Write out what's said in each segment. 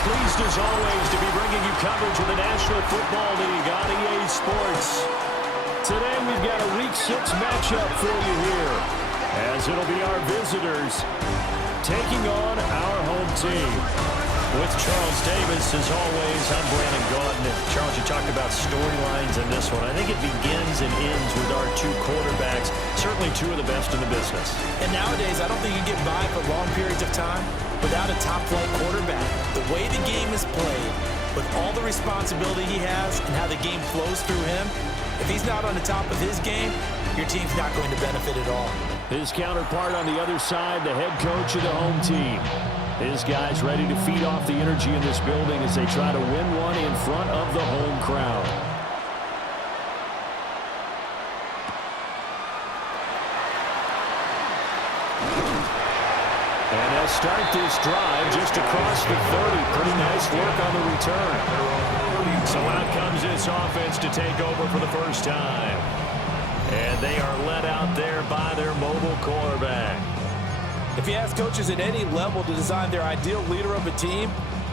Pleased as always to be bringing you coverage of the National Football League on EA Sports. Today we've got a Week 6 matchup for you here, as it'll be our visitors taking on our home team. With Charles Davis, as always, I'm Brandon Gaudin. Charles, you talked about storylines in this one. I think it begins and ends with our two quarterbacks, certainly two of the best in the business. And nowadays, I don't think you get by for long periods of time without a top-flight quarterback. The way the game is played, with all the responsibility he has and how the game flows through him, if he's not on the top of his game, your team's not going to benefit at all. His counterpart on the other side, the head coach of the home team. His guys ready to feed off the energy in this building as they try to win one in front of the home crowd. And they'll start this drive just across the 30. Pretty nice work on the return. So out comes this offense to take over for the first time. And they are led out there by their mobile quarterback. If you ask coaches at any level to design their ideal leader of a team,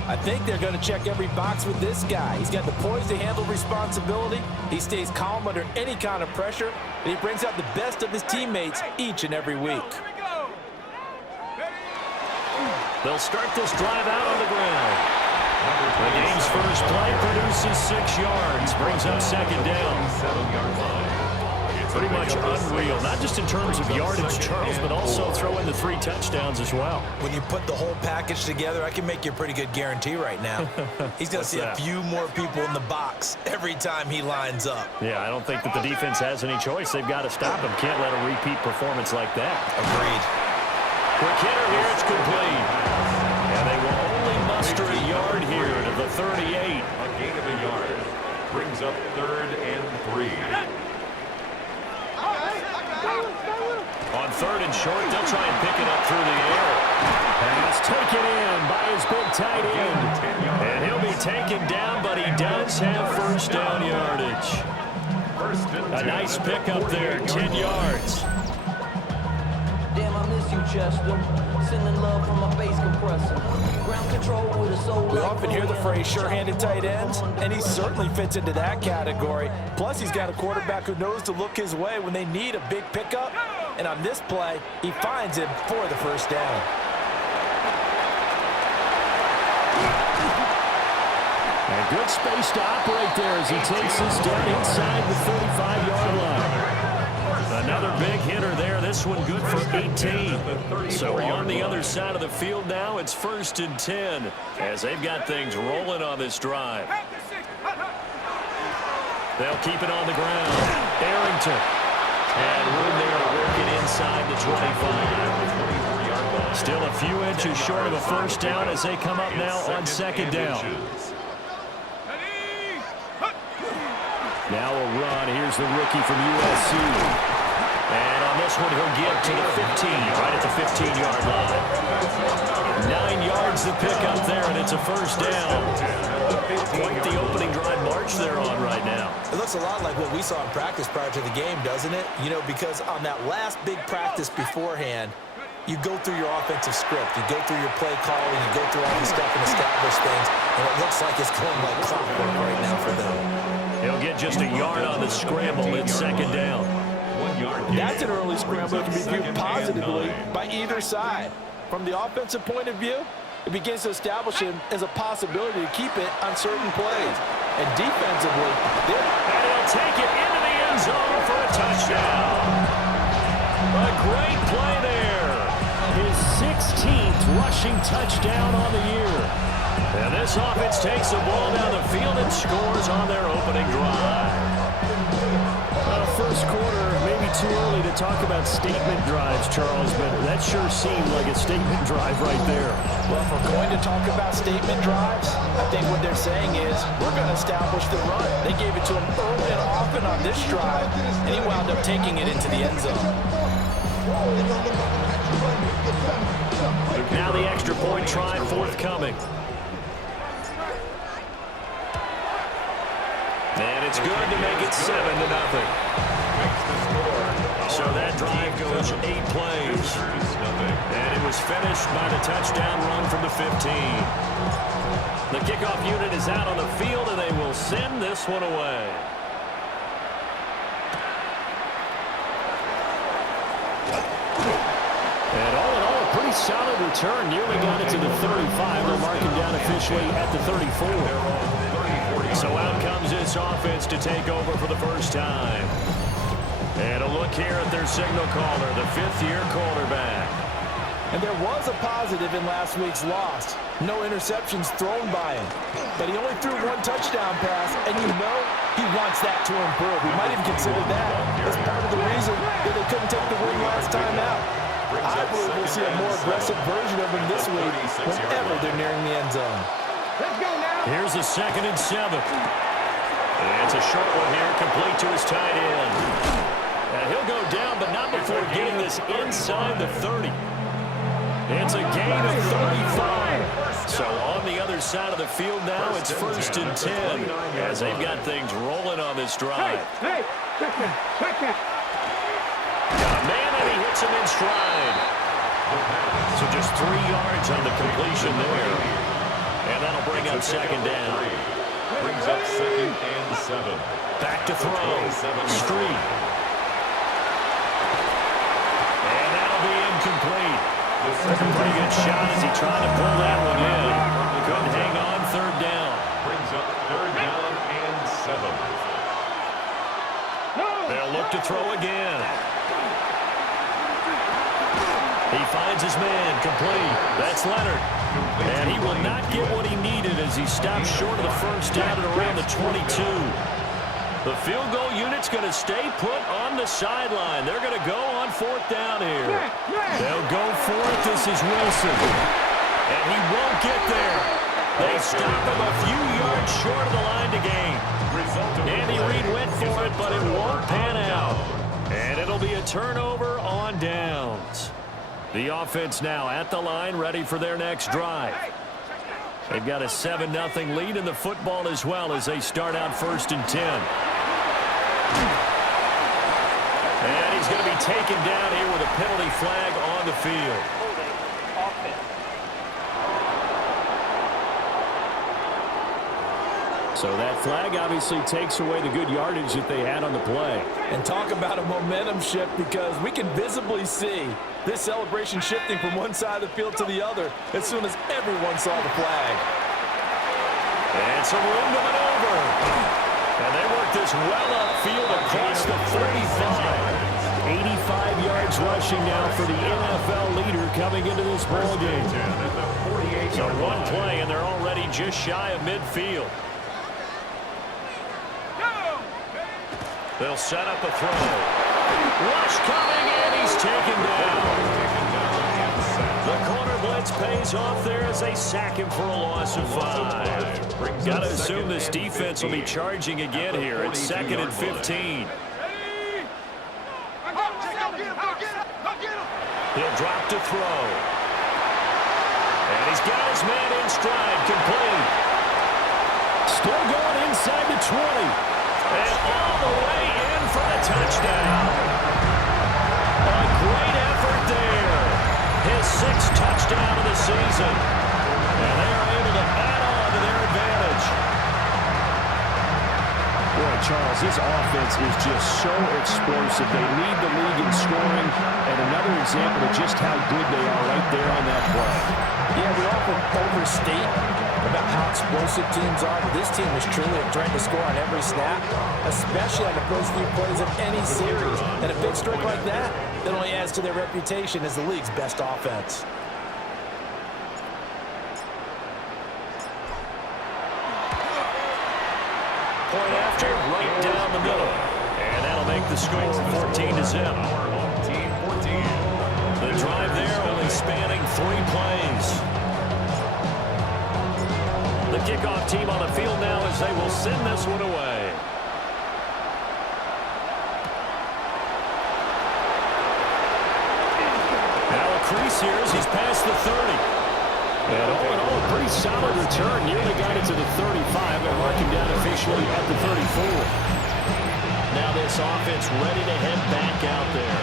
I think they're going to check every box with this guy. He's got the poise to handle responsibility. He stays calm under any kind of pressure, and he brings out the best of his teammates each and every week. They'll start this drive out on the ground. The game's first play produces 6 yards, brings up second down. 7-yard line. Pretty much unreal, not just in terms of yardage, Charles, but also throw in the 3 touchdowns as well. When you put the whole package together, I can make you a pretty good guarantee right now. He's going to see a few more people in the box every time he lines up. Yeah, I don't think that the defense has any choice. They've got to stop him. Can't let a repeat performance like that. Agreed. Quick hitter here, it's complete. And they will only muster a yard here to the 38. A gain of a yard brings up 3rd and 3. On 3rd and short, they'll try and pick it up through the air. Pass taken in by his big tight end. And he'll be taken down, but he does have first down yardage. A nice pickup there, 10 yards. Damn, I miss you, Chester. Sending love from my bass compressor. Ground control with a soul. We often hear the phrase sure-handed tight ends, and he certainly fits into that category. Plus, he's got a quarterback who knows to look his way when they need a big pickup. And on this play, he finds him for the first down. A good space to operate there as he takes this down inside the 35-yard line. Another big hitter there. This one good for 18. So on the other side of the field now, it's 1st and 10 as they've got things rolling on this drive. They'll keep it on the ground. Arrington. And room there to work it inside the 25. Still a few inches short of a first down as they come up now on 2nd down. Now a run. Here's the rookie from USC. And on this one, he'll get to the 15, right at the 15-yard line. 9 yards to pick up there, and it's a first down. Quite the opening drive march they're on right now. It looks a lot like what we saw in practice prior to the game, doesn't it? You know, because on that last big practice beforehand, you go through your offensive script, you go through your play calling, you go through all the stuff and establish things, and it looks like it's going like clockwork right now for them. He'll get just a yard on the scramble. It's 2nd down. That's an early scramble that can be viewed positively by either side. From the offensive point of view, it begins to establish him as a possibility to keep it on certain plays. And defensively, and he'll take it into the end zone for a touchdown. A great play there. His 16th rushing touchdown on the year. And this offense takes the ball down the field and scores on their opening drive. First quarter, maybe too early to talk about statement drives, Charles, but that sure seemed like a statement drive right there. Well, if we're going to talk about statement drives, I think what they're saying is we're going to establish the run. They gave it to him early and often on this drive, and he wound up taking it into the end zone. Now the extra point try forthcoming. And it's good to make it 7-0. So that drive goes 8 plays. And it was finished by the touchdown run from the 15. The kickoff unit is out on the field, and they will send this one away. And all in all, a pretty solid return. Nearly got it to the 35. They'll mark him down officially at the 34. So out comes this offense to take over for the first time. And a look here at their signal caller, the fifth-year quarterback. And there was a positive in last week's loss. No interceptions thrown by him. But he only threw one touchdown pass, and you know he wants that to improve. We might even consider that as part of the reason that they couldn't take the win last time out. I believe we'll see a more aggressive version of him this week whenever they're nearing the end zone. Let's go now. Here's a 2nd and 7. And it's a short one here, complete to his tight end. And he'll go down, but not before getting this inside the 30. It's a gain of 35. So on the other side of the field now, it's 1st and 10 as they've got things rolling on this drive. Hey, check that. Got a man, and he hits him in stride. So just 3 yards on the completion there. And that'll bring up 2nd down. Brings up 2nd and 7. Back to throw. Street. And that'll be incomplete. Pretty good shot as he tried to pull that one in. Couldn't hang on 3rd down. Brings up 3rd down and 7. They'll look to throw again. He finds his man, complete. That's Leonard. And he will not get what he needed as he stops short of the 1st down at around the 22. The field goal unit's going to stay put on the sideline. They're going to go on 4th down here. They'll go for it. This is Wilson. And he won't get there. They stop him a few yards short of the line to gain. Andy Reid went for it, but it won't pan out. And it'll be a turnover on downs. The offense now at the line, ready for their next drive. They've got a 7-0 lead in the football as well as they start out 1st and 10. And he's going to be taken down here with a penalty flag on the field. So that flag obviously takes away the good yardage that they had on the play. And talk about a momentum shift, because we can visibly see this celebration shifting from one side of the field to the other as soon as everyone saw the flag. And some room to maneuver. And they work this well upfield across the 35. 85 yards rushing now for the NFL leader coming into this ball game. So one play, and they're already just shy of midfield. They'll set up a throw. Rush coming, and he's taken down. The corner blitz pays off there as they sack him for a loss of 5. Got to assume this defense will be charging again here. It's 2nd and 15. He'll drop to throw. And he's got his man in stride, complete. Still going inside the 20. And all the way in for the touchdown. A great effort there. His 6th touchdown of the season. And they are able to add on to their advantage. Boy, Charles, this offense is just so explosive. They lead the league in scoring. And another example of just how good they are right there on that play. Yeah, we often overstate about how explosive teams are, but this team is truly a threat to score on every snap, especially on the first few plays of any series. And a big streak like that only adds to their reputation as the league's best offense. Point after, right down the middle. And that'll make the score 14-0. The drive there only spanning 3 plays. The kickoff team on the field now as they will send this one away. Now a crease here as he's past the 30. And all in all, a pretty solid return. Nearly got it to the 35. They're marking down officially at the 34. Now this offense ready to head back out there.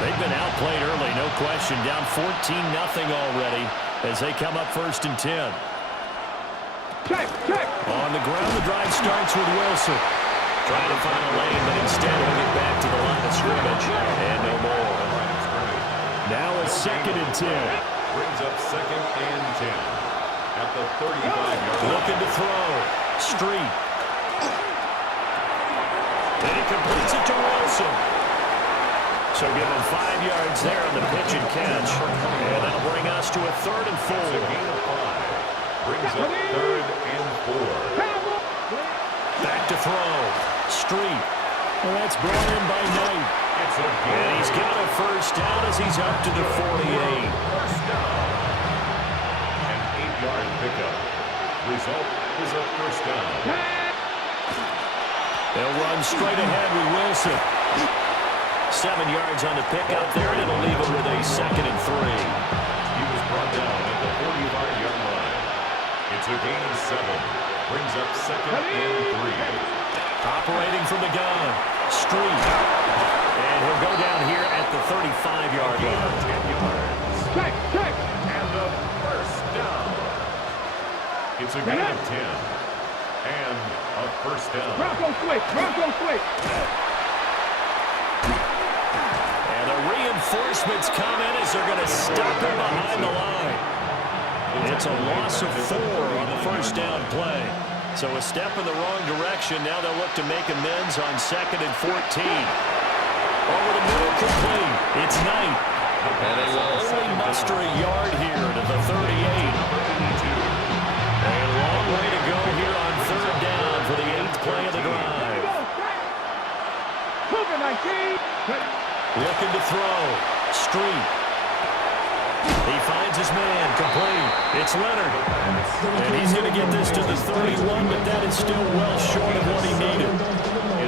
They've been outplayed early, no question. Down 14-0 already as they come up 1st and 10. Check. On the ground, the drive starts with Wilson. Trying to find a lane, but instead he'll get back to the line of scrimmage. And no more. Now a 2nd and 10. Brings up 2nd and 10 at the 35-yard line. Looking to throw. Street. And he completes it to Wilson. So give him 5 yards there on the pitch and catch. And that'll bring us to a 3rd and 4. It's a gain of 5. Brings up 3rd and 4. Back to throw. Street. Well, that's brought in by Knight. And he's got a 1st down as he's up to the 48. First down. An 8-yard pickup. Result is a 1st down. They'll run straight ahead with Wilson. 7 yards on the pickup there, and it'll leave it with a 2nd and 3. He was brought down at the 45-yard line. It's a gain of 7. Brings up 2nd and 3. Operating from the gun. Street. And he'll go down here at the 35-yard line. 10 yards. Check. And the 1st down. It's a gain of 10. And a 1st down. Bronco switch. And the reinforcements come in as they're going to stop him behind the line. It's a loss of 4 on the 1st down play. So a step in the wrong direction. Now they'll look to make amends on 2nd and 14. Over the middle, complete. It's Knight. And they will only muster a yard here to the 38. A long way to go here on 3rd down for the 8th play of the drive. Looking to throw. Street. He finds his man, complete. It's Leonard. And he's going to get this to the 31, but that is still well short of what he needed.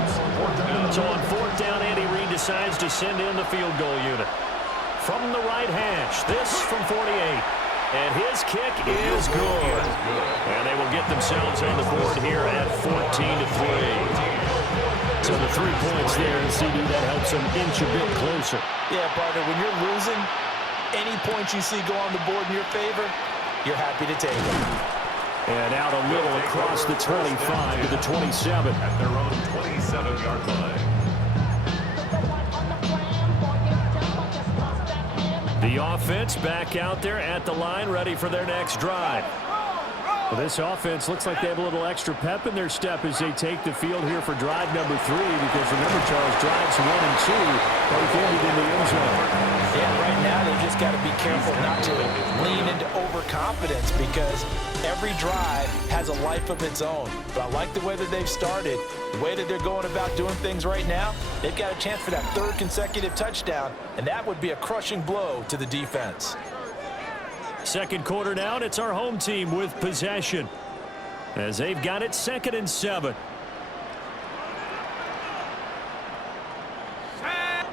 It's 4th down. So on 4th down, Andy Reid decides to send in the field goal unit. From the right hash, this from 48. And his kick is good. And they will get themselves on the board here at 14-3. So the 3 points there, and CD, that helps them inch a bit closer. Yeah, partner, when you're losing, any points you see go on the board in your favor, you're happy to take them. And out a little across the 25 to the 27. At their own 27-yard line. The offense back out there at the line, ready for their next drive. Well, this offense looks like they have a little extra pep in their step as they take the field here for drive number 3, because remember, Charles, drives 1 and 2 both ended in the end zone. Yeah, right now they just got to be careful not to lean into overconfidence, because every drive has a life of its own. But I like the way that they've started, the way that they're going about doing things right now. They've got a chance for that 3rd consecutive touchdown, and that would be a crushing blow to the defense. Second quarter now, and it's our home team with possession as they've got it 2nd and 7.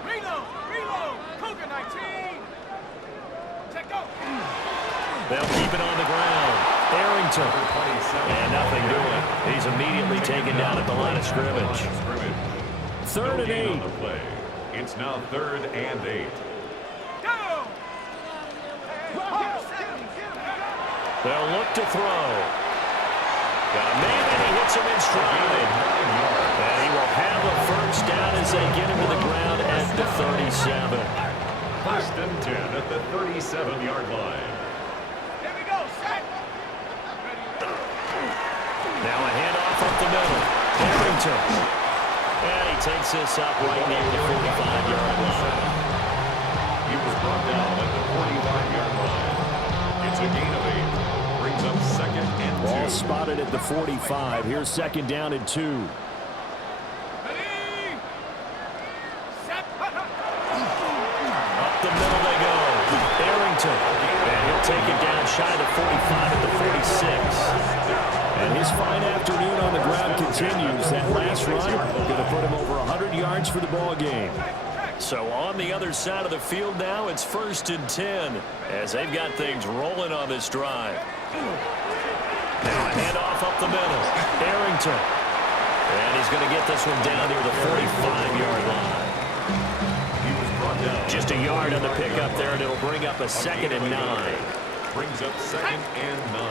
Reload. Cougar 19. Check go. They'll keep it on the ground. Arrington. And nothing doing. He's immediately taken down at the line of scrimmage. 3rd and 8. It's now 3rd and 8. They'll look to throw. Got a man, and he hits him in stride. And he will have a 1st down as they get him to the ground at the 37. 1st and 10 at the 37-yard line. Here we go. Set. Now a handoff up the middle. Arrington. And he takes this up right near the 45-yard line. He was brought down at the 45-yard line. It's a gain of 8. Brings up 2nd and 2. Ball spotted at the 45. Here's 2nd down and 2. Up the middle they go. Arrington. And he'll take it down shy of the 45 at the 46. And his fine afternoon on the ground continues. That last run going to put him over 100 yards for the ball game. So on the other side of the field now, it's 1st and 10 as they've got things rolling on this drive. Now a handoff up the middle. Arrington. And he's going to get this one down near the 45-yard line. He was brought down Just a yard on the pickup there, and it'll bring up a 2nd and 9. Brings up 2nd and 9.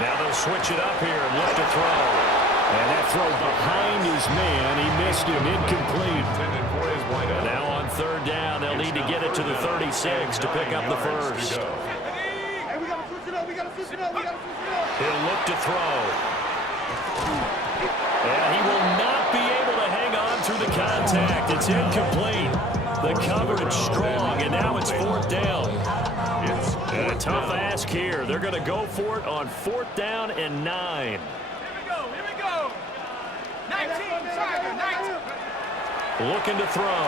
Now they'll switch it up here and look to throw. And that throw behind his man. He missed him. Incomplete. And now on 3rd down, they'll need to get it to the 36 to pick up the first. Hey, we gotta switch it up. We gotta switch it up. We gotta switch it up. He'll look to throw. And he will not be able to hang on through the contact. It's incomplete. The coverage strong, and now it's 4th down. And a tough ask here. They're going to go for it on 4th down and 9. Here we go. 19, Tiger, 19. Looking to throw.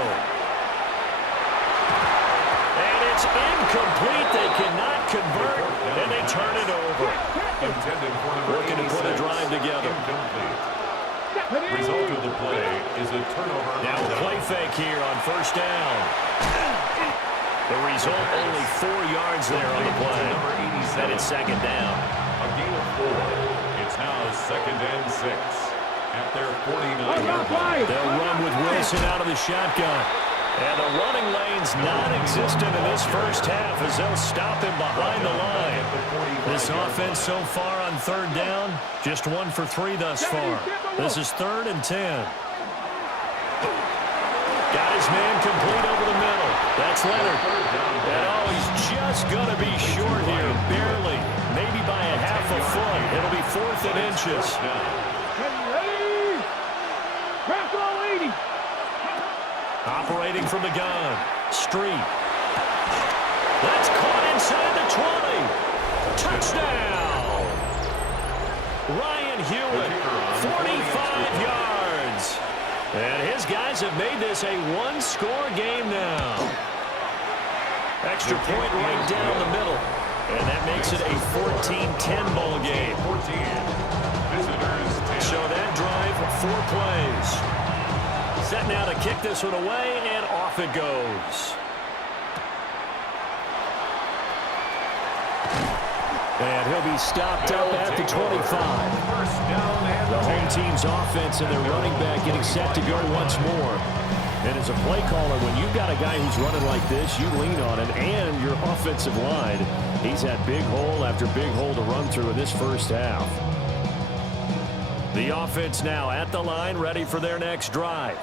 And it's incomplete. They cannot convert, and they turn it over. Looking to put a drive together. Result of the play is a turnover. Now a play fake here on 1st down. The result, only 4 yards there on the play. Then it's 2nd down. A gain of 4. It's now 2nd and 6 at their 49-yard line. They'll run with Wilson out of the shotgun. And the running lane's non-existent in this first half as they'll stop him behind the line. This offense so far on 3rd down, just 1 for 3 thus far. This is 3rd and 10. Got his man complete over the middle. That's Leonard. And oh, he's just going to be short here, barely. Maybe by a half a foot. It'll be 4th and inches. Operating from the gun. Street. That's caught inside the 20. Touchdown. Ryan Hewitt, 45 yards. And his guys have made this a 1-score game now. Extra point right down the middle. And that makes it a 14-10 ball game. So that drive, 4 plays. Set now to kick this one away, and off it goes. And he'll be stopped up at the 25. The home team's offense and their running back getting set to go once more. And as a play caller, when you've got a guy who's running like this, you lean on him and your offensive line. He's had big hole after big hole to run through in this first half. The offense now at the line, ready for their next drive.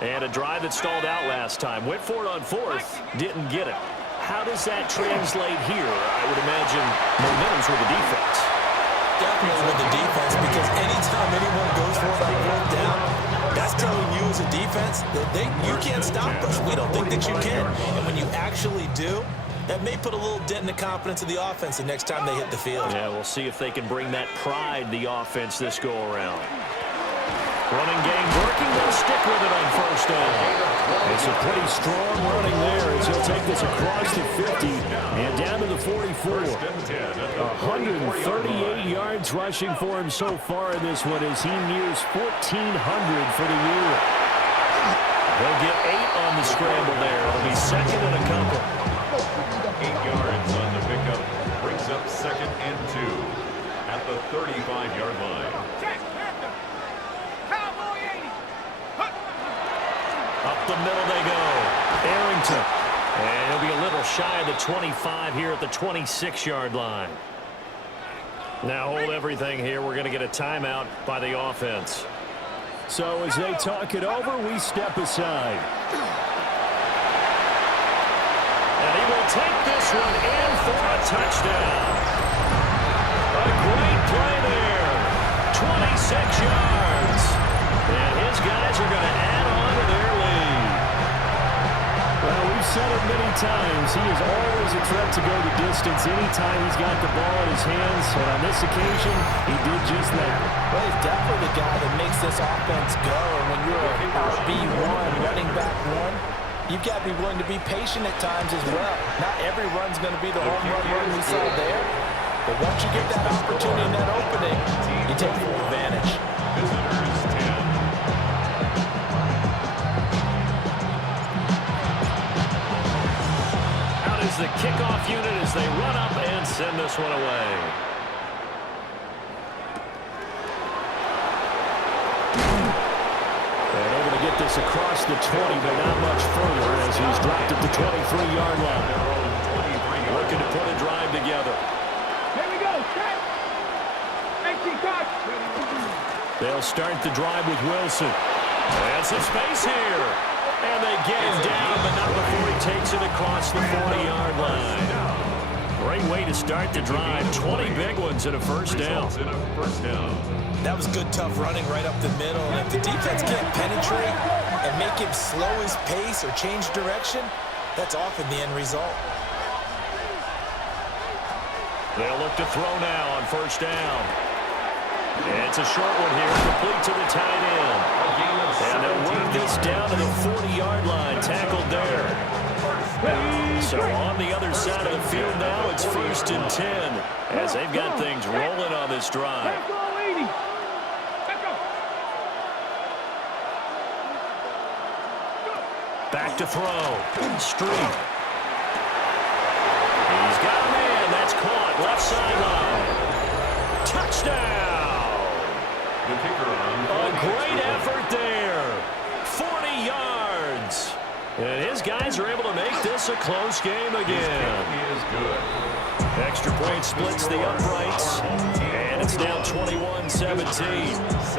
And a drive that stalled out last time. Went for it on 4th, didn't get it. How does that translate here? I would imagine momentum's with the defense. Definitely with the defense, because anytime anyone goes for it on 4th down, that's telling you as a defense that you can't stop us. We don't think that you can. And when you actually do, that may put a little dent in the confidence of the offense the next time they hit the field. Yeah, we'll see if they can bring that pride, the offense, this go-around. Running game working. They'll stick with it on 1st down. It's a pretty strong running there as he'll take this across the 50 and down to the 44. 138 yards rushing for him so far in this one as he nears 1,400 for the year. They'll get 8 on the scramble there. It'll be 2nd and a couple. 8 yards on the pickup. Brings up 2nd and 2 at the 35-yard line. Up the middle they go. Arrington. And he'll be a little shy of the 25 here at the 26-yard line. Now hold everything here. We're going to get a timeout by the offense. So as they talk it over, we step aside. And he will take this one in for a touchdown. A great play there. 26 yards. And his guys are going to add on to their lead. Well, we've said it many times. He is always a threat to go the distance anytime he's got the ball in his hands. And on this occasion, he did just that. Well, he's definitely the guy that makes this offense go. And when you're a RB1, running back 1, you've got to be willing to be patient at times as well. Not every run's going to be the home run we saw there. But once you get that opportunity and that opening, you take full advantage. Visitors 10. Out is the kickoff unit as they run up and send this one away. And over to gets across the 20, but not much further as he's dropped at the 23-yard line. Looking to put a drive together. Here we go. Set. Empty touch. They'll start the drive with Wilson. There's some space here. And they get him down, but not before he takes it across the 40-yard line. Great way to start the drive. 20 big ones and a first down. That was good, tough running right up the middle. And if the defense can't penetrate and make him slow his pace or change direction, that's often the end result. They'll look to throw now on first down. It's a short one here, complete to the tight end. And they'll work this down to the 40-yard line, tackled there. So on the other side of the field now, it's 1st and 10 as they've got things rolling on this drive. Back to throw. Street. He's got a man. That's caught. Left sideline. Touchdown. A great effort there. 40 yards. And his guys are able to make this a close game again. Extra point splits the uprights. And it's now 21-17.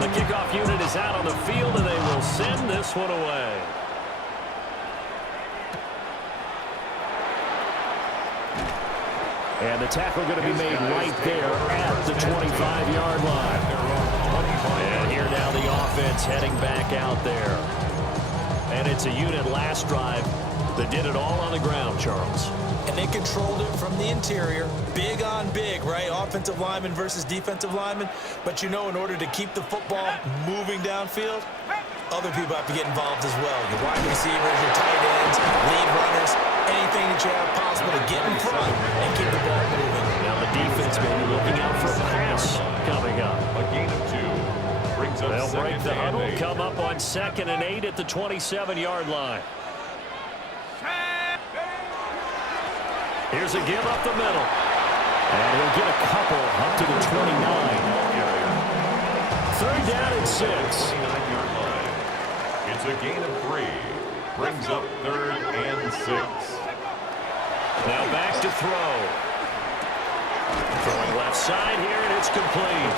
The kickoff unit is out on the field, and they will send this one away. And the tackle going to be made right there at the 25-yard line. And here now the offense heading back out there. And it's a unit last drive that did it all on the ground, Charles. And they controlled it from the interior. Big on big, right? Offensive lineman versus defensive lineman. But you know, in order to keep the football moving downfield, other people have to get involved as well. Your wide receivers, your tight ends, lead runners, anything that you have possible to get in front and keep the ball moving. Now the defense may be looking out for a pass coming up. A gain of 2. Brings up They'll break the huddle, 8. come up on 2nd and 8 at the 27-yard line. Here's a give up the middle. And he'll get a couple up to the 29. 3rd down and 6. 29-yard line. It's a gain of 3. Brings up 3rd and 6. Now back to throw. Throwing left side here, and it's complete.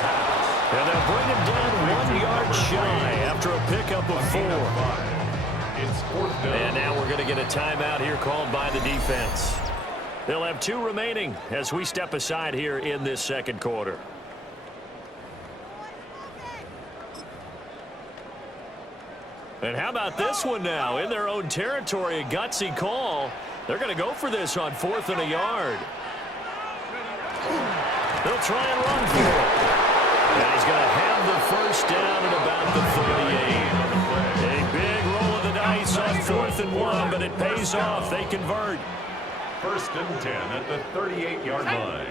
And they'll bring him down 1 yard shy after a pickup of 4. It's 4th down. And now we're going to get a timeout here called by the defense. They'll have 2 remaining as we step aside here in this second quarter. And how about this one now? In their own territory, a gutsy call. They're going to go for this on 4th and a yard. They'll try and run for it. And he's going to have the first down at about the 38. A big roll of the dice on 4th and 1, but it pays off. They convert. 1st and 10 at the 38-yard line.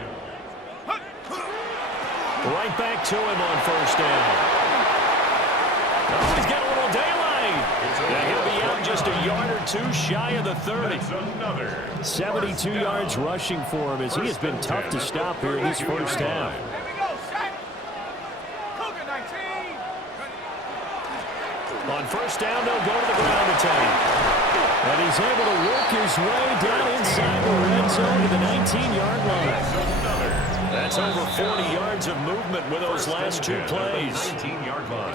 Right back to him on 1st down. Oh, he's got a little daylight. And he'll be out just a yard or 2 shy of the 30. 72 yards rushing for him as he has been tough to stop here in this first half. On 1st down, they'll go to the ground attack. And he's able to work his way down inside the red zone to the 19-yard line. That's over 40 yards of movement with those last 2 plays.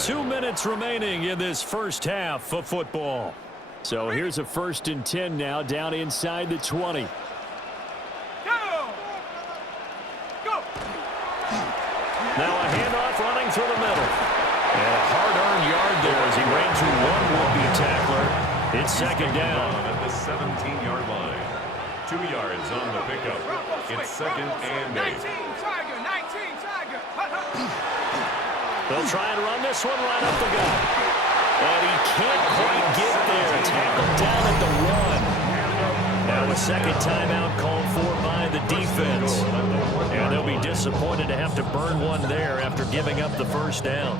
2 minutes remaining in this first half of football. So here's a 1st and 10 now down inside the 20. Now a handoff running through the middle. And a hard-earned yard there as he ran through one would-be tackler. It's 2nd down. At the 17-yard line. 2 yards on the pickup. It's 2nd and 8. They'll try and run this one right up the gut. And he can't quite get there. Tackled down at the run. Now a second timeout called for by the defense. And they'll be disappointed to have to burn one there after giving up the first down.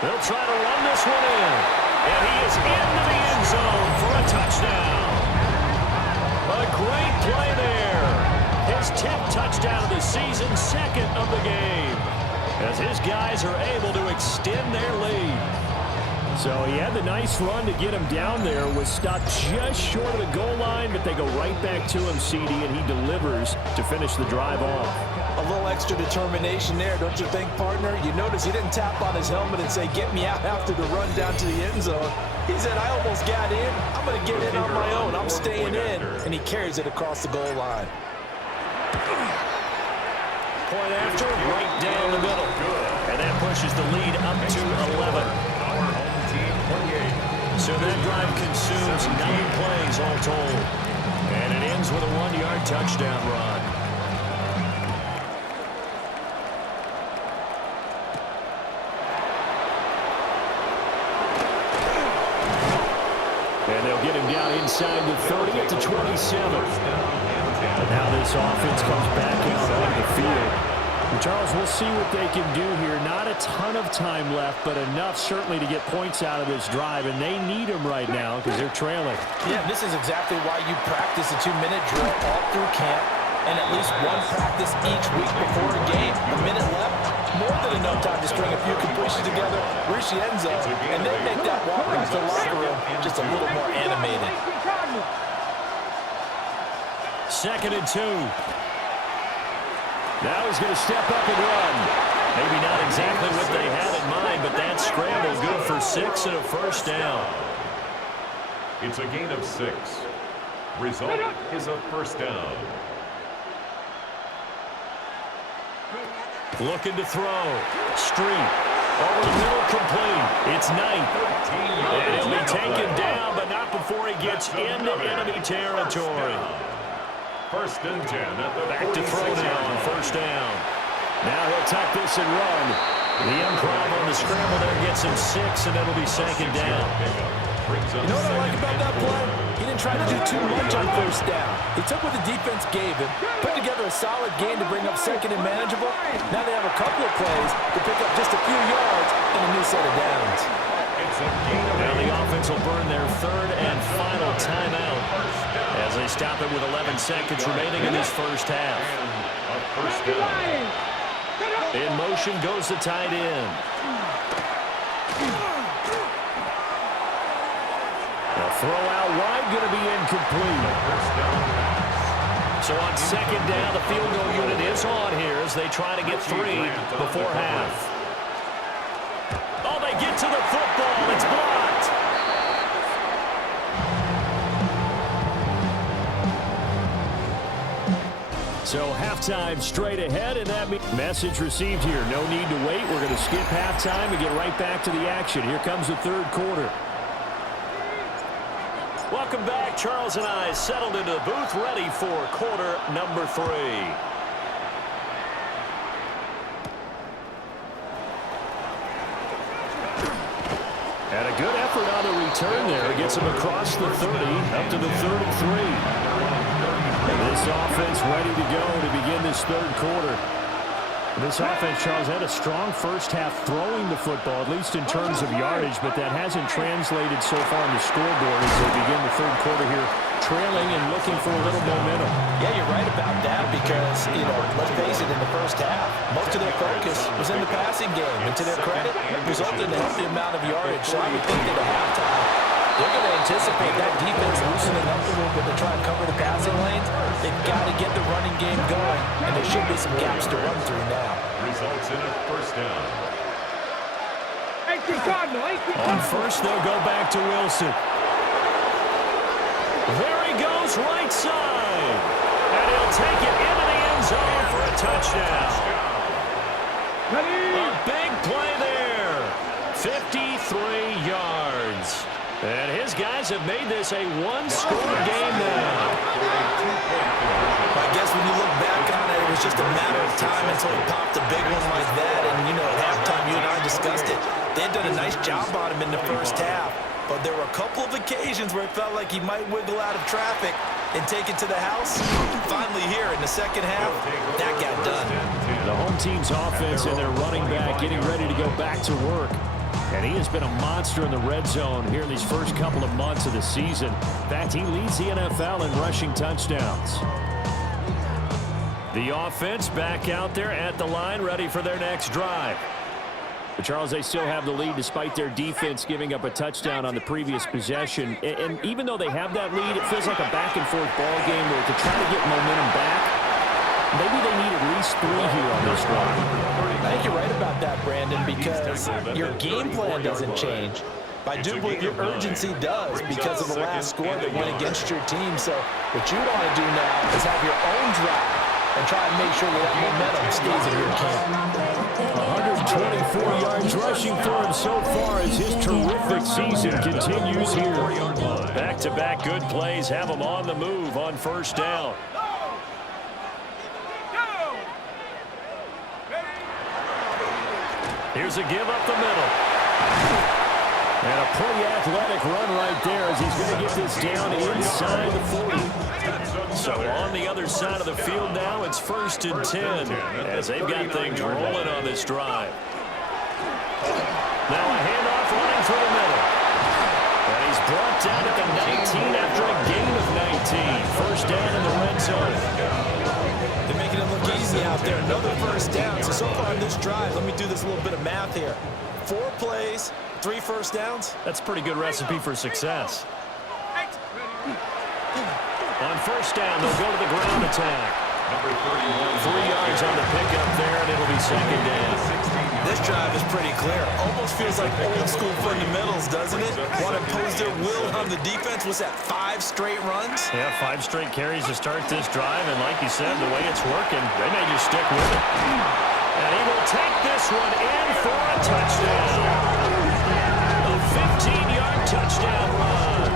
They'll try to run this one in. And he is into the end zone for a touchdown. A great play there. his 10th touchdown of the season, second of the game, as his guys are able to extend their lead. So he had the nice run to get him down there, was stopped just short of the goal line, but they go right back to him, CD, and he delivers to finish the drive off. A little extra determination there, don't you think, partner? You notice he didn't tap on his helmet and say, get me out after the run down to the end zone. He said, I almost got in. I'm going to get in on my own. I'm staying in. And he carries it across the goal line. Point after, right down the middle. And that pushes the lead up to 11. So that drive consumes 9 plays all told. And it ends with a 1-yard touchdown run. And they'll get him down inside the 30 at the 27. And now this offense comes back out on the field. And Charles, we'll see what they can do here. Not a ton of time left, but enough certainly to get points out of this drive, and they need them right now because they're trailing. Yeah, this is exactly why you practice a 2-minute drill all through camp and at least one practice each week before a game. A minute left, more than enough time to string a few completions together, reach the end zone, and then make that walk back to the locker room just a little more animated. 2nd and 2. Now he's going to step up and run. Maybe not exactly what they had in mind, but that scramble good for 6 and a first down. It's a gain of 6. Result is a first down. Looking to throw. Street. Over the middle, complete. It's Knight. And he'll be taken down, but not before he gets into enemy territory. 1st and 10 at the Back to throw now on first down. Now he'll tuck this and run. The improv on the scramble there gets him 6, and it'll be 2nd down. You know what I like about that play? He didn't try to do too much on first down. He took what the defense gave him, put together a solid game to bring up 2nd and manageable. Now they have a couple of plays to pick up just a few yards and a new set of downs. Now the offense will burn their 3rd and final timeout as they stop it with 11 seconds remaining in this first half. In motion goes the tight end. The throw out wide going to be incomplete. So on 2nd down, the field goal unit is on here as they try to get 3 before half. Oh, they get to the football. It's blocked. So halftime straight ahead, and that message received here. No need to wait. We're going to skip halftime and get right back to the action. Here comes the 3rd quarter. Welcome back. Charles and I settled into the booth, ready for quarter number 3. And a good effort on the return there. Gets him across the 30, up to the 33. And this offense ready to go to begin this 3rd quarter. This offense, Charles, had a strong first half throwing the football, at least in terms of yardage, but that hasn't translated so far on the scoreboard as they begin the 3rd quarter here, trailing and looking for a little momentum. Yeah, you're right about that because, let's face it, in the first half, most of their focus was in the passing game. And to their credit, it resulted in a healthy amount of yardage. So I would think that at halftime, they're going to anticipate that defense loosening up a little bit to try and cover the passing lanes. They've got to get the running game going, and there should be some gaps to run through now. Results in a first down. On first, they'll go back to Wilson. There he goes, right side. And he'll take it into the end zone for a touchdown. A big play there. 53 yards. And his guys have made this a one-score game now. I guess when you look back on it, it was just a matter of time until he popped a big one like that. And, at halftime, you and I discussed it. They had done a nice job on him in the first half. But there were a couple of occasions where it felt like he might wiggle out of traffic and take it to the house. Finally here in the second half, that got done. The home team's offense and their running back getting ready to go back to work. And he has been a monster in the red zone here in these first couple of months of the season. In fact, he leads the NFL in rushing touchdowns. The offense back out there at the line, ready for their next drive. But Charles, they still have the lead despite their defense giving up a touchdown on the previous possession. And even though they have that lead, it feels like a back-and-forth ball game where to try to get momentum back, maybe they need at least 3 here on this drive. I think you're right about that, Brandon, because your game plan doesn't change. I do believe your urgency does because of the last score that went against your team. So what you want to do now is have your own drive and try and make sure that momentum stays in your camp. 124 yards rushing for him so far as his terrific season continues here. Back-to-back good plays have him on the move on first down. Here's a give up the middle. And a pretty athletic run right there as he's going to get this down inside the 40. So on the other side of the field now, it's 1st and 10 as they've got things rolling on this drive. Now a handoff running through the middle. And he's brought down at the 19 after a gain of 19. First down in the red zone. They're making it look easy out there. Another first down. So far on this drive, let me do this little bit of math here. 4 plays, 3 first downs. That's a pretty good recipe for success. On first down, they'll go to the ground attack. 3 yards on the pickup there, and it'll be second down. This drive is pretty clear. Almost feels like old school fundamentals, doesn't it? Want to impose their will on the defense. Was that 5 straight runs? Yeah, 5 straight carries to start this drive, and like you said, the way it's working, they may just stick with it. And he will take this one in for a touchdown. A 15-yard touchdown run.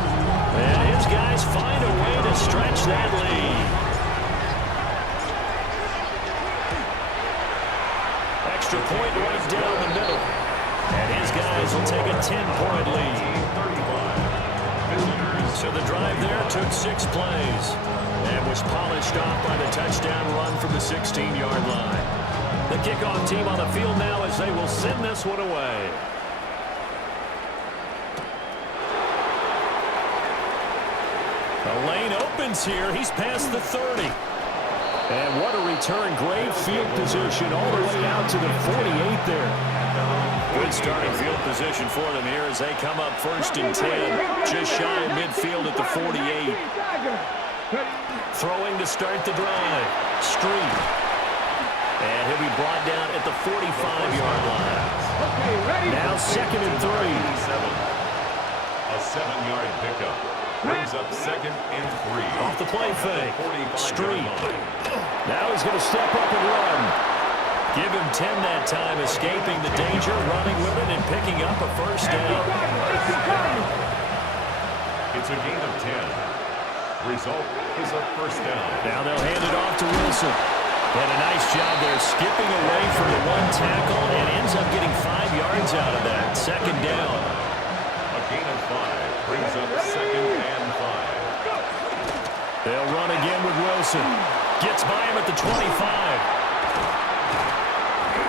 And his guys find a way to stretch that lead. Extra point right down the middle. And his guys will take a 10-point lead. So the drive there took 6 plays and was polished off by the touchdown run from the 16-yard line. The kickoff team on the field now as they will send this one away. The lane opens here. He's past the 30. And what a return. Great field position all the way out to the 48 there. Good starting field position for them here as they come up 1st and 10. Just shy of midfield at the 48. Throwing to start the drive. Street. And he'll be brought down at the 45-yard line. Now 2nd and 3. A 7-yard pickup. Brings up 2nd and 3. Off the play fake. Street. Now he's going to step up and run. Give him 10 that time, escaping the danger, running with it, and picking up a first down. It's a gain of 10. Result is a first down. Now they'll hand it off to Wilson. And a nice job there, skipping away from the 1 tackle, and ends up getting 5 yards out of that. 2nd down. A gain of 5 brings up 2nd and 5. They'll run again with Wilson. Gets by him at the 25.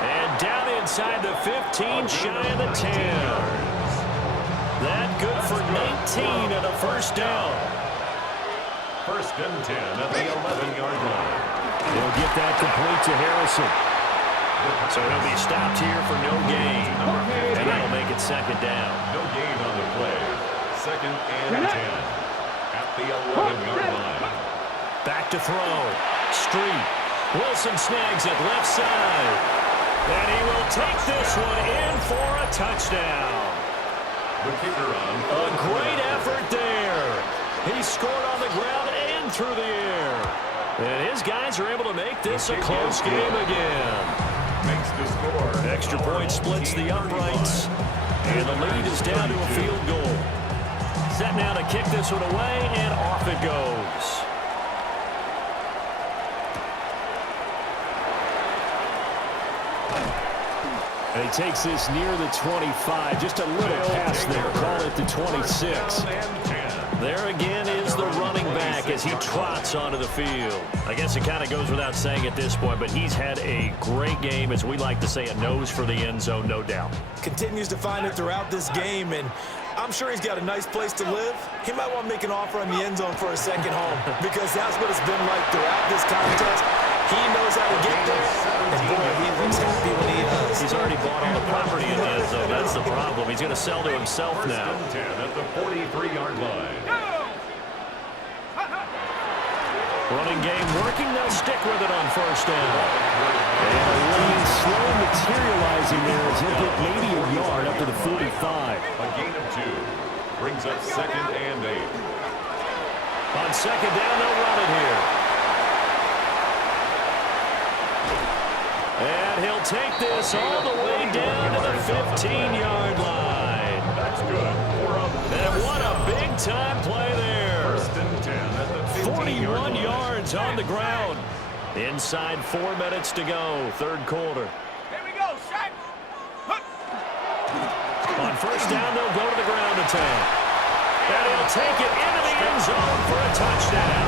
And down inside the 15, shy of the 10. That good for 19 and a first down. 1st and 10 at the 11-yard line. They'll get that complete to Harrison. So he'll be stopped here for no gain. And that'll make it 2nd down. No gain on the play. 2nd and 10 at the 11-yard line. Back to throw. Street. Wilson snags it left side. And he will take this one in for a touchdown. The kicker on. A great effort there. He scored on the ground and through the air. And his guys are able to make this a close game again. Makes the score. Extra point splits the uprights. And the lead is down to a field goal. Set now to kick this one away, and off it goes. And he takes this near the 25. Just a little pass there. Call it the 26. There again is the running back as he trots onto the field. I guess it kind of goes without saying at this point, but he's had a great game, as we like to say, a nose for the end zone, no doubt. Continues to find it throughout this game, and I'm sure he's got a nice place to live. He might want to make an offer on the end zone for a second home because that's what it's been like throughout this contest. He knows how to get there, and boy, he looks happy when he does. He's already bought all the property in the end zone. That's the problem. He's going to sell to himself now. First and 10 at the 43-yard line. Running game working. They'll stick with it on first down. And a lane slow materializing there as he'll get maybe a yard up to the 45. A gain of 2 brings up 2nd and 8. On second down, they'll run it here. And he'll take this all the way down to the 15-yard line. That's good. And what a big-time play there. First and 10 at the 41 yards on the ground. Inside 4 minutes to go, third quarter. Here we go, Shaq. On first down, they'll go to the ground attack. And he'll take it into the end zone for a touchdown.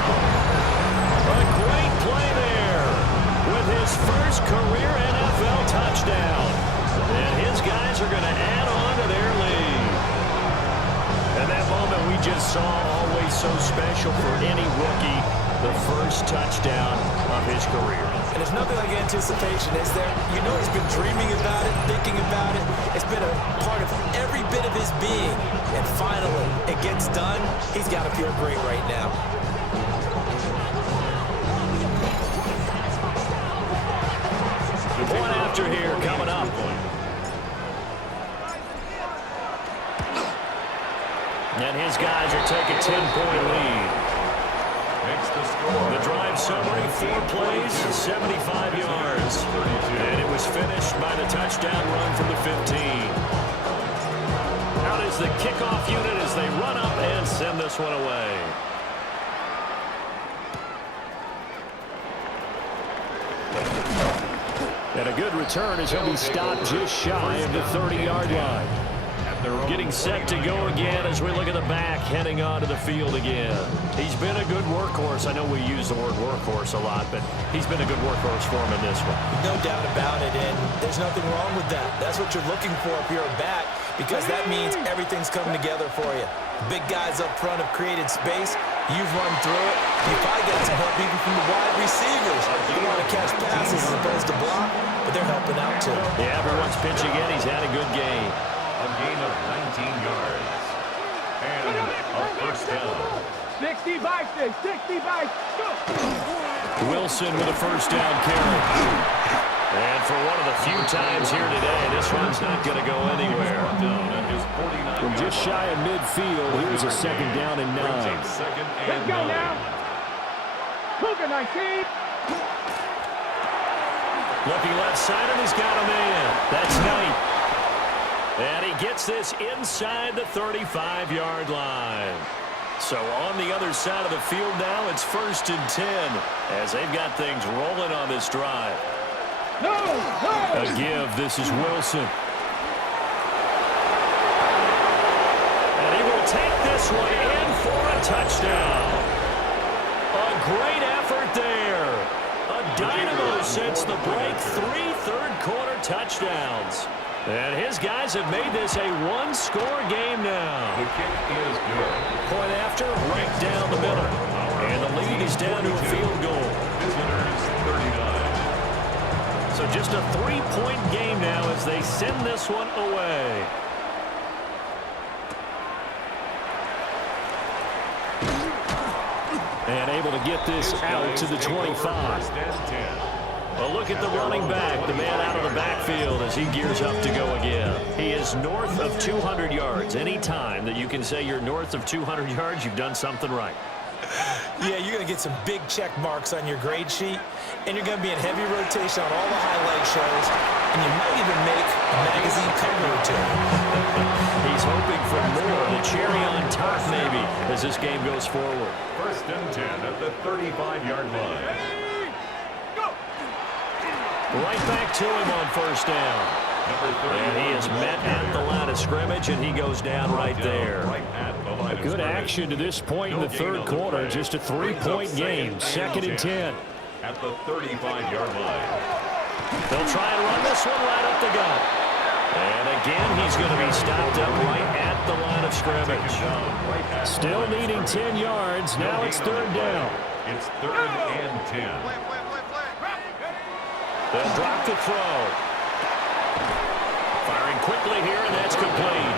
A great play there with his first career NFL touchdown. And his guys are going to add on to their lead. And that moment we just saw, always so special for any rookie, the first touchdown of his career. And there's nothing like anticipation, is there? You know he's been dreaming about it, thinking about it. It's been a part of every bit of his being. And finally, it gets done. He's got to feel great right now. Point after here coming up. And his guys are taking 10-point lead. Makes the score. The drive summary, 4 plays, 75 yards. And it was finished by the touchdown run from the 15. Out is the kickoff unit as they run up and send this one away. And a good return as he'll be stopped just shy of the 30-yard line. Getting set to go again as we look at the back heading onto the field again. He's been a good workhorse. I know we use the word workhorse a lot, but he's been a good workhorse for him in this one. No doubt about it, and there's nothing wrong with that. That's what you're looking for if you're a back, because that means everything's coming together for you. Big guys up front have created space. You've run through it. You probably got some help even from the wide receivers. You want to catch passes as opposed to block, but they're helping out too. Yeah, everyone's pitching in. He's had a good game. A gain of 19 yards. And a first down. 60 by 6, 60 by 2. Wilson with a first down carry. And for one of the few times here today, this one's not going to go anywhere. From just shy of midfield, here's a second down and 9. Let's go now. Cougar 19. Looking left side, and he's got a man. That's Knight. And he gets this inside the 35-yard line. So on the other side of the field now, it's 1st and 10 as they've got things rolling on this drive. A give. This is Wilson. And he will take this one in for a touchdown. A great effort there. A dynamo since the break. 3 third-quarter touchdowns. And his guys have made this a one-score game now. The kick is good. Point after, right down the middle. And the lead is down to a field goal. Visitors 39. So just a 3-point game now as they send this one away. And able to get this out to the 25. First and 10. A look at the running back, the man out of the backfield as he gears up to go again. He is north of 200 yards. Any time that you can say you're north of 200 yards, you've done something right. Yeah, you're going to get some big check marks on your grade sheet, and you're going to be in heavy rotation on all the highlight shows, and you might even make a magazine cover or two. He's hoping for more, the cherry on top maybe, as this game goes forward. First and 10 at the 35-yard line. Right back to him on first down. And he is met at the line of scrimmage, and he goes down right there. A good action to this point in the third quarter. Just a 3-point game. 2nd and 10. At the 35-yard line. They'll try and run this one right up the gut. And again, he's going to be stopped up right at the line of scrimmage. Still needing 10 yards. Now it's 3rd down. It's 3rd and 10. They'll drop the throw. Firing quickly here, and that's complete.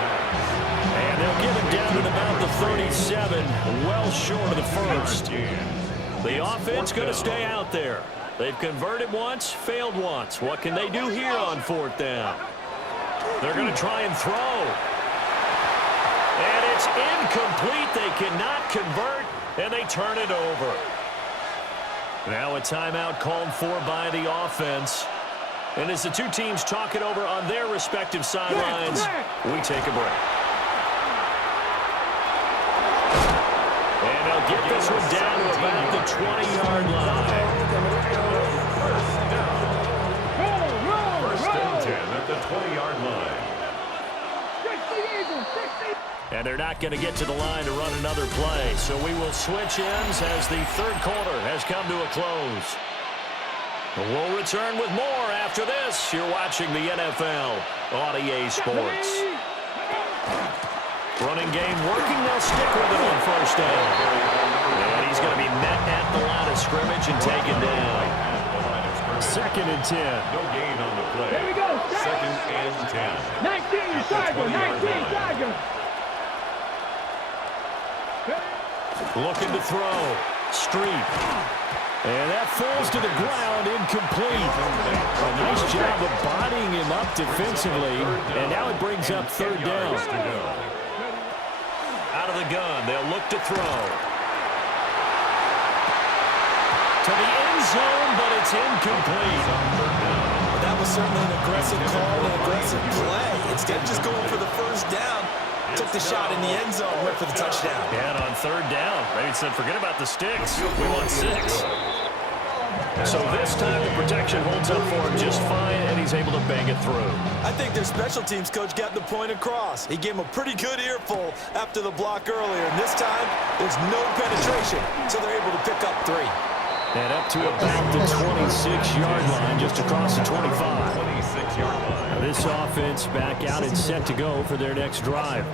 And they'll get him down to about the 37, well short of the first. The offense going to stay out there. They've converted once, failed once. What can they do here on 4th down? They're going to try and throw. And it's incomplete. They cannot convert, and they turn it over. Now a timeout called for by the offense. And as the two teams talk it over on their respective sidelines, we take a break. And they'll get this one down to about the 20-yard line. First and 10 at the 20-yard line. And they're not going to get to the line to run another play. So we will switch ends as the third quarter has come to a close. We'll return with more after this. You're watching the NFL on EA Sports. Running game working. They'll stick with it on 1st down. And he's going to be met at the line of scrimmage and taken down. 2nd and 10. No gain on the play. Here we go. 2nd and 10. 19, Tiger. 19, Tiger. Looking to throw. Street. And that falls to the ground, incomplete. A nice job of bodying him up defensively. And now it brings up 3rd down. Out of the gun, they'll look to throw. To the end zone, but it's incomplete. That was certainly an aggressive call, an aggressive play. Instead of just going for the 1st down, took the shot in the end zone, went for the touchdown. And on 3rd down, they said, forget about the sticks. We want 6. So this time the protection holds up for him just fine, and he's able to bang it through. I think their special teams coach got the point across. He gave him a pretty good earful after the block earlier, and this time there's no penetration, so they're able to pick up 3. And up to about the 26-yard line, just across the 25. 26-yard line. Now this offense back out and set to go for their next drive.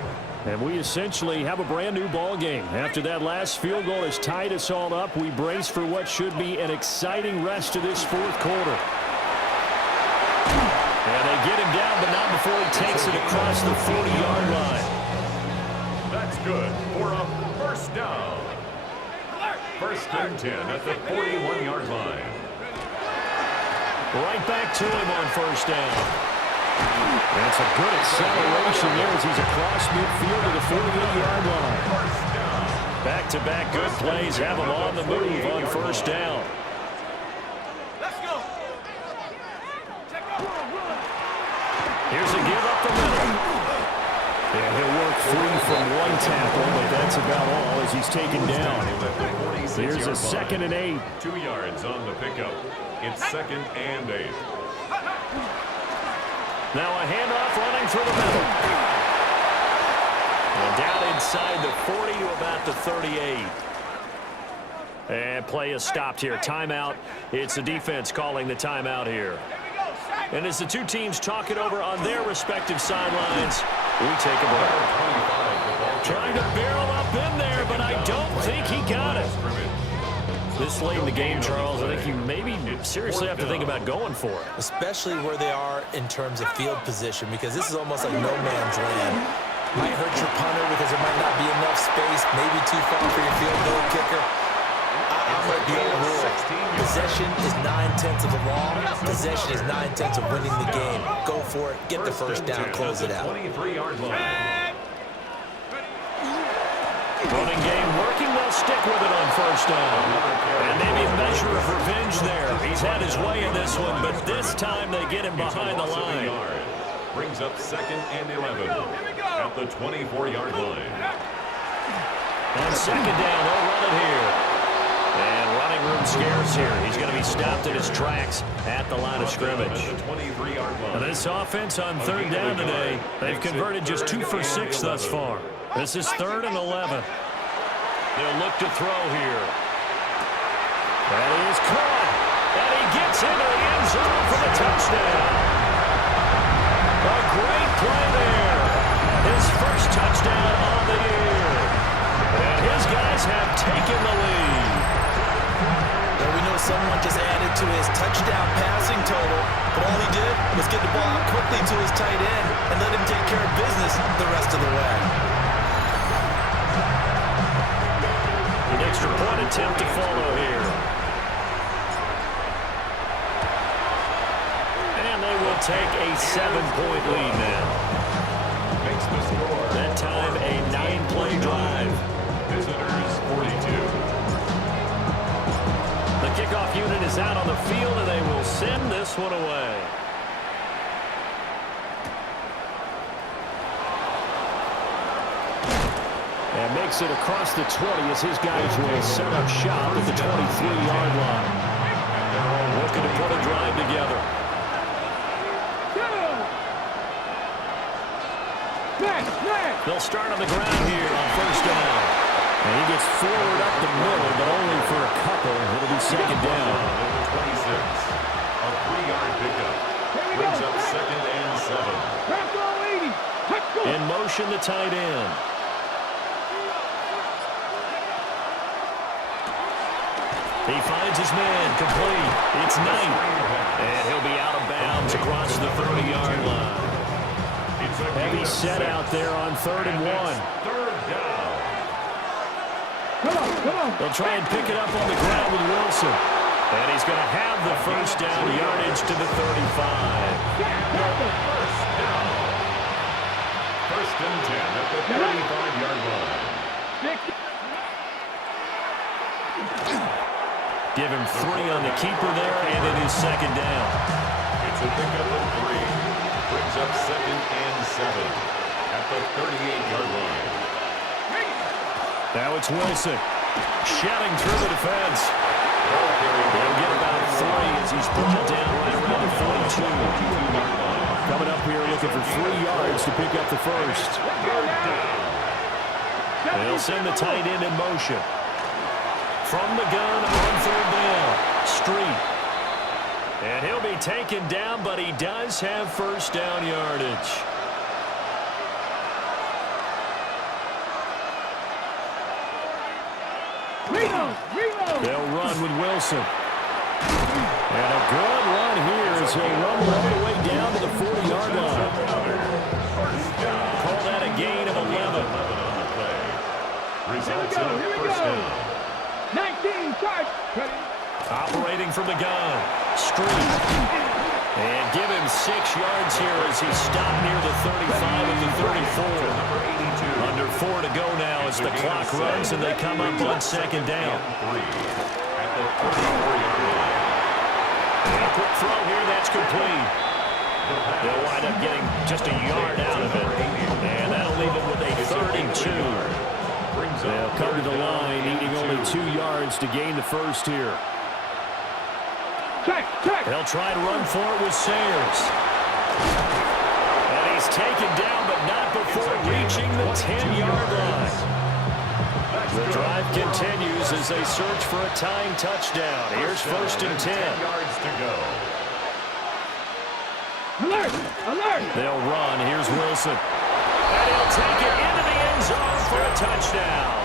And we essentially have a brand-new ball game. After that last field goal has tied us all up, we brace for what should be an exciting rest of this 4th quarter. And they get him down, but not before he takes it across the 40-yard line. That's good for a 1st down. 1st and 10 at the 41-yard line. Right back to him on 1st down. That's a good acceleration there as he's across midfield to the 48-yard line. Back-to-back good plays have him on the move on 1st down. Let's go. Here's a give up the middle. And he'll work free from one tackle, but that's about all as he's taken down. Here's a 2nd and 8. 2 yards on the pickup. It's 2nd and 8. Now a handoff running through the middle. And down inside the 40 to about the 38. And play is stopped here. Timeout. It's the defense calling the timeout here. And as the two teams talk it over on their respective sidelines, we take a break. Trying to barrel up in there, but I don't think he got it. This late in the game, Charles, I think you maybe seriously have to think about going for it. Especially where they are in terms of field position, because this is almost like no man's land. Might hurt your punter because there might not be enough space, maybe too far for your field goal kicker. I'm like the old rule. Possession is 9/10 of the law. Possession is 9/10 of winning the game. Go for it, get the 1st down, close it out. 23-yard line. Running game working. They'll stick with it on 1st down. And maybe a measure of revenge there. He's had his way in this one, but this time they get him behind the line. Brings up 2nd and 11 at the 24-yard line. On 2nd down, they'll run it here. And running room scarce here. He's going to be stopped in his tracks at the line of scrimmage. Now this offense on 3rd down today, they've converted just 2 for 6 thus far. This is 3rd and 11. They'll look to throw here. That is caught. And he gets into the end zone for the touchdown. A great play there. His first touchdown on the year. And his guys have taken the lead. Well, we know someone just added to his touchdown passing total Let's get the ball out quickly to his tight end and let him take care of business the rest of the way. An extra point attempt to follow here. And they will take a 7-point lead now. Makes the score. That time a 9-play drive. Visitors 42. The kickoff unit is out on the field, and they will send this one away. And makes it across the 20 as his guys will set up shop at the 23-yard line. Looking to put a drive together. They'll start on the ground here on first down. And he gets forward up the middle, but only for a couple. It'll be second down. 26. A 3-yard pickup. Brings up second and 7. In motion, the tight end. He finds his man, complete. It's Knight. And he'll be out of bounds across the 30-yard line. Heavy set out there on 3rd and 1. Third down. Come on. They'll try and pick it up on the ground with Wilson. And he's going to have the first down yardage to the 35. First down. First and 10 at the 35-yard line. Give him 3 on the keeper there, and it is second down. It's a pickup of 3. Brings up second and 7 at the 38-yard line. Now it's Wilson. Shouting through the defense. They'll get about 3 as he's brought down right around the 42. Coming up here looking for 3 yards to pick up the first. They'll send the tight end in motion. From the gun on 3rd down. Street. And he'll be taken down, but he does have first down yardage. They'll run with Wilson. And a good run here as he'll run all the way down to the 40-yard line. Call that a gain of 11. Results in a first down. 19, charge. Operating from the gun. Street. And give him 6 yards here as he stopped near the 35 of the 34. Under 4 to go now as the clock runs and they come up on second down. At the 34-yard line. And a quick throw here, that's complete. They'll wind up getting just a yard out of it. And that'll leave them with a 3rd and 2. They'll come to the line, needing only 2 yards to gain the first here. They'll try to run for it with Sayers. And he's taken down, but not before reaching the 10-yard line. The drive continues as they search for a tying touchdown. Here's first and 10. 10 yards to go. Alert! They'll run. Here's Wilson. And he'll take it into the end zone for a touchdown.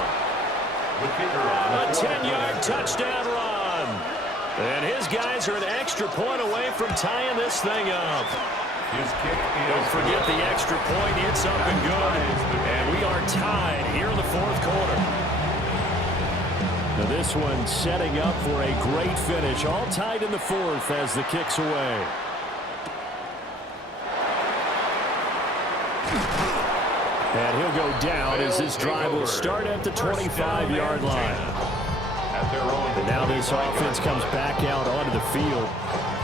A 10-yard touchdown run. And his guys are an extra point away from tying this thing up. His kick is Don't forget the extra point. It's up and good. And we are tied here in the 4th quarter. Now this one setting up for a great finish. All tied in the 4th as the kick's away. And he'll go down as this drive will start at the 25-yard line. And now this offense comes back out onto the field.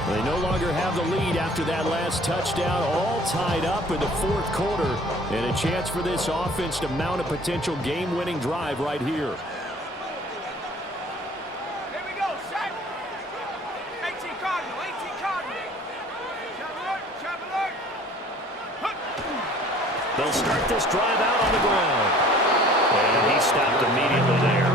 They no longer have the lead after that last touchdown, all tied up in the 4th quarter. And a chance for this offense to mount a potential game-winning drive right here. Here we go, set. 18 Cardinal. Chapel. They'll start this drive out on the ground. And he stopped immediately there.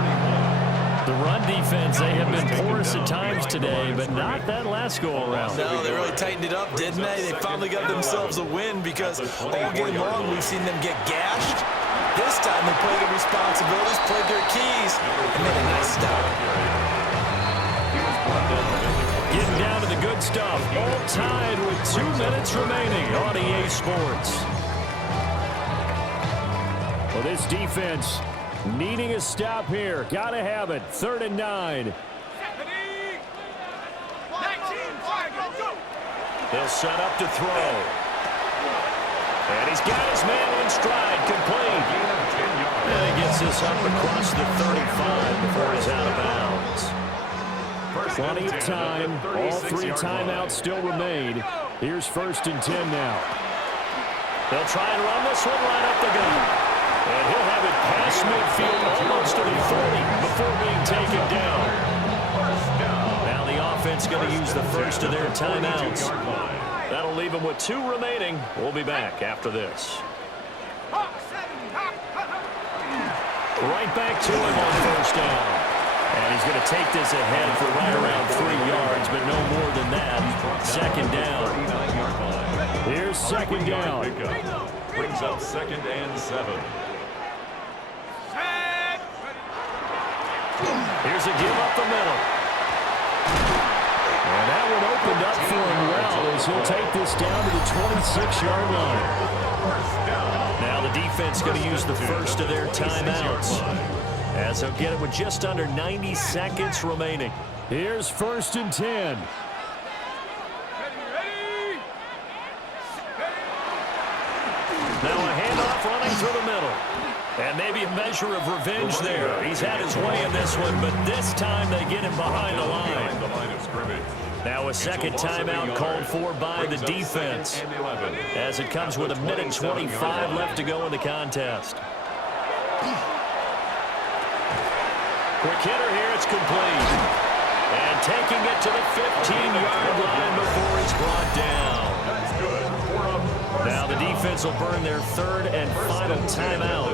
The run defense, they have been porous at times today, but not that last go-around. No, they really tightened it up, didn't they? They finally got themselves a win because all game long we've seen them get gashed. This time they played their responsibilities, played their keys, and made a nice stop. Getting down to the good Good stuff. All tied with 2 minutes remaining on EA Sports. Well, this defense needing a stop here. Got to have it. 3rd and 9. He'll set up to throw. And he's got his man in stride, complete. And he gets this up across the 35 before he's out of bounds. Plenty of time. All 3 timeouts still remain. Here's 1st and 10 now. They'll try and run this one right up the gut. And he'll have it past midfield almost to the 40 before being taken down. Now the offense going to use the first of their timeouts. That'll leave them with 2 remaining. We'll be back after this. Right back to him on 1st down. And he's going to take this ahead for right around 3 yards, but no more than that. 2nd down. Here's 2nd down. Brings up 2nd and 7. Here's a give up the middle. And that one opened up for him well as he'll take this down to the 26-yard line. Now the defense going to use the first of their timeouts as they'll get it with just under 90 seconds remaining. Here's 1st and 10. Now a handoff running through the middle. And maybe a measure of revenge there. He's had his way in this one, but this time they get him behind the line. Now a 2nd timeout called for by the defense as it comes with 1:25 left to go in the contest. Quick hitter here, it's complete. And taking it to the 15-yard line before he's brought down. Now the defense will burn their 3rd and final timeout.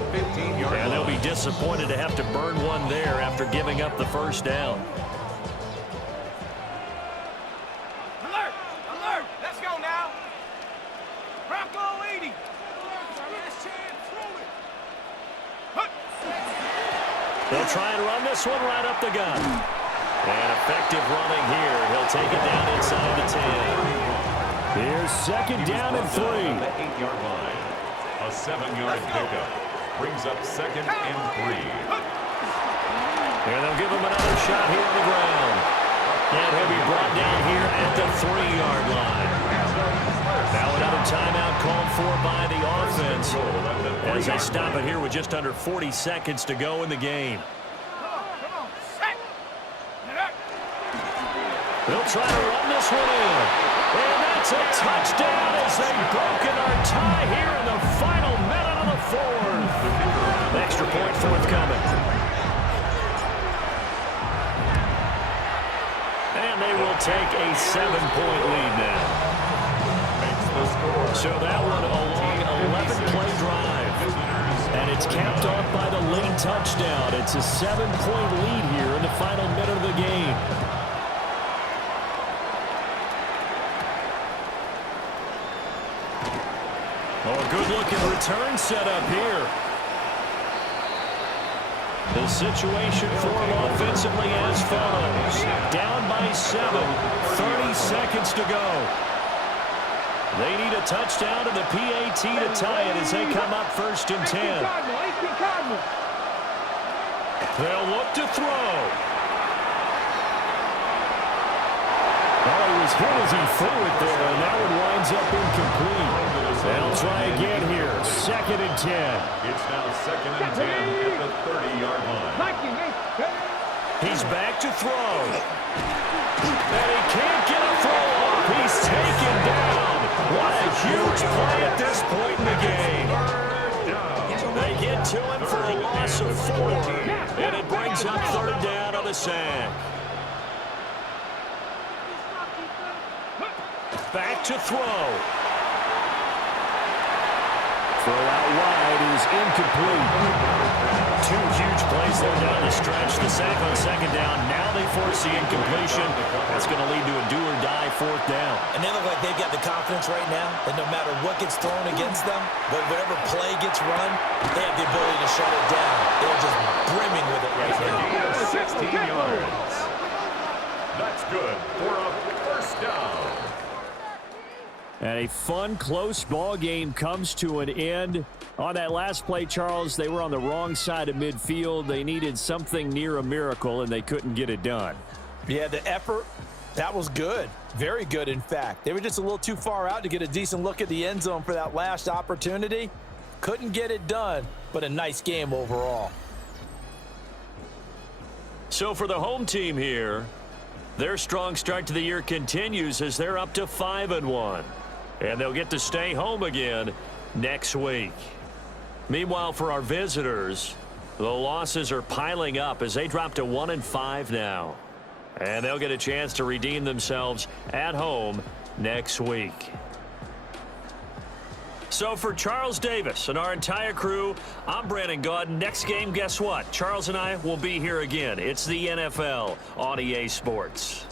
And they'll be disappointed to have to burn one there after giving up the 1st down. Alert! Alert! Let's go now! Bronco 80! They'll try and run this one right up the gut. And effective running here. He'll take it down inside the 10. Here's 2nd down and 3. The 8-yard line. A 7-yard pickup. Brings up 2nd and 3. And they'll give him another shot here on the ground. And he'll be brought down here at the 3-yard line. Now another timeout called for by the offense as they stop it here with just under 40 seconds to go in the game. They'll try to run this one in. And that's a touchdown as they've broken our tie here in the final minute of the 4th. Extra point forthcoming. And they will take a 7-point lead now. So that one a long 11-play drive. And it's capped off by the late touchdown. It's a 7-point lead here in the final minute of the game. Oh, a good-looking return set up here. The situation for them offensively as follows. Down by 7, 30 seconds to go. They need a touchdown to the PAT to tie it as they come up 1st and 10. They'll look to throw. Oh, he was hit as he threw it there, and that one winds up incomplete. They'll try again here. 2nd and 10. It's now 2nd and 10 at the 30-yard line. He's back to throw. And he can't get a throw off. He's taken down. What a huge play at this point in the game. They get to him for a loss of 4. And it brings up 3rd down on the sack. Back to throw. Throw out wide is incomplete. 2 huge plays there down the stretch. The sack on 2nd down. Now they force the incompletion. That's going to lead to a do-or-die 4th down. And they look like they've got the confidence right now that no matter what gets thrown against them, but whatever play gets run, they have the ability to shut it down. They're just brimming with it right now. 16 yards. That's good for a 1st first down. And a fun, close ball game comes to an end. On that last play, Charles, they were on the wrong side of midfield. They needed something near a miracle, and they couldn't get it done. Yeah, the effort, that was good. Very good, in fact. They were just a little too far out to get a decent look at the end zone for that last opportunity. Couldn't get it done, but a nice game overall. So for the home team here, their strong start to the year continues as they're up to 5-1. And they'll get to stay home again next week. Meanwhile, for our visitors, the losses are piling up as they drop to 1-5 now. And they'll get a chance to redeem themselves at home next week. So for Charles Davis and our entire crew, I'm Brandon Gaudin. Next game, guess what? Charles and I will be here again. It's the NFL on EA Sports.